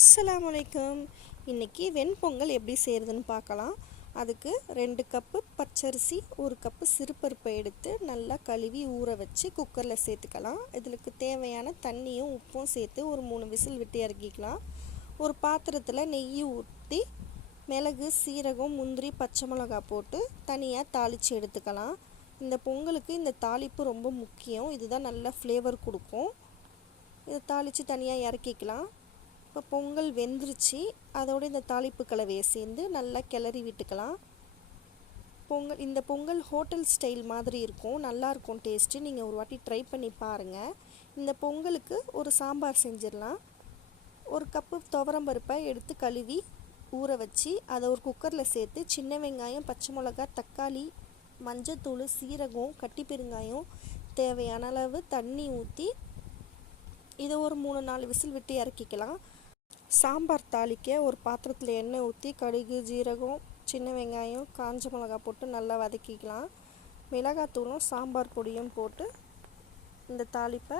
அஸ்லாம் வலைக்கம் இன்றைக்கி வெண்பொங்கல் எப்படி செய்கிறதுன்னு பார்க்கலாம். அதுக்கு ரெண்டு கப்பு பச்சரிசி ஒரு கப்பு சிறுபருப்பை எடுத்து நல்லா கழுவி ஊற வச்சு குக்கரில் சேர்த்துக்கலாம். இதுக்கு தேவையான தண்ணியும் உப்பும் சேர்த்து ஒரு மூணு விசில் விட்டு இறக்கிக்கலாம். ஒரு பாத்திரத்தில் நெய் ஊற்றி மிளகு சீரகம் முந்திரி பச்சை மிளகா போட்டு தனியாக தாளித்து எடுத்துக்கலாம். இந்த பொங்கலுக்கு இந்த தாளிப்பு ரொம்ப முக்கியம். இதுதான் நல்லா ஃப்ளேவர் கொடுக்கும். இதை தாளித்து தனியாக இறக்கிக்கலாம். இப்போ பொங்கல் வெந்துருச்சு. அதோடு இந்த தாளிப்பு கலவையை சேர்ந்து நல்லா கிளறி விட்டுக்கலாம். பொங்கல் இந்த பொங்கல் ஹோட்டல் ஸ்டைல் மாதிரி இருக்கும். நல்லாயிருக்கும் டேஸ்ட்டு. நீங்கள் ஒரு வாட்டி ட்ரை பண்ணி பாருங்கள் இந்த பொங்கலுக்கு ஒரு சாம்பார் செஞ்சிடலாம். ஒரு கப்பு துவரம்பருப்பை எடுத்து கழுவி ஊற வச்சு அதை ஒரு குக்கரில் சேர்த்து சின்ன வெங்காயம் பச்சை மிளகா தக்காளி மஞ்சத்தூள் சீரகம் கட்டி பெருங்காயம் தேவையான அளவு தண்ணி ஊற்றி இதை ஒரு மூணு நாலு விசில் விட்டு இறக்கிக்கலாம். சாம்பார் தாளிக்க ஒரு பாத்திரத்தில் எண்ணெய் ஊற்றி கடுகு ஜீரகம் சின்ன வெங்காயம் காஞ்ச மிளகா போட்டு நல்லா வதக்கிக்கலாம். மிளகாத்தூளும் சாம்பார் பொடியும் போட்டு இந்த தாளிப்பை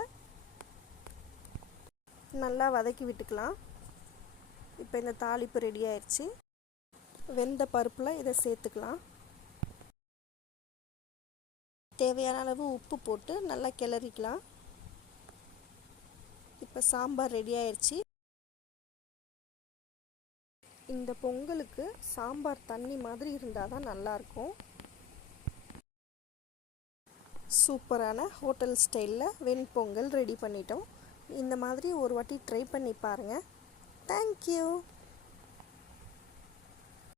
நல்லா வதக்கி விட்டுக்கலாம். இப்போ இந்த தாளிப்பு ரெடி ஆயிடுச்சு வெந்த பருப்பில் இதை சேர்த்துக்கலாம். தேவையான அளவு உப்பு போட்டு நல்லா கிளறிக்கலாம். இப்போ சாம்பார் ரெடி ஆயிடுச்சு இந்த பொங்கலுக்கு சாம்பார் தண்ணி மாதிரி இருந்தால் தான் நல்லாயிருக்கும். சூப்பரான ஹோட்டல் ஸ்டைலில் வெண்பொங்கல் ரெடி பண்ணிட்டோம். இந்த மாதிரி ஒரு வாட்டி ட்ரை பண்ணி பாருங்கள் தேங்க்யூ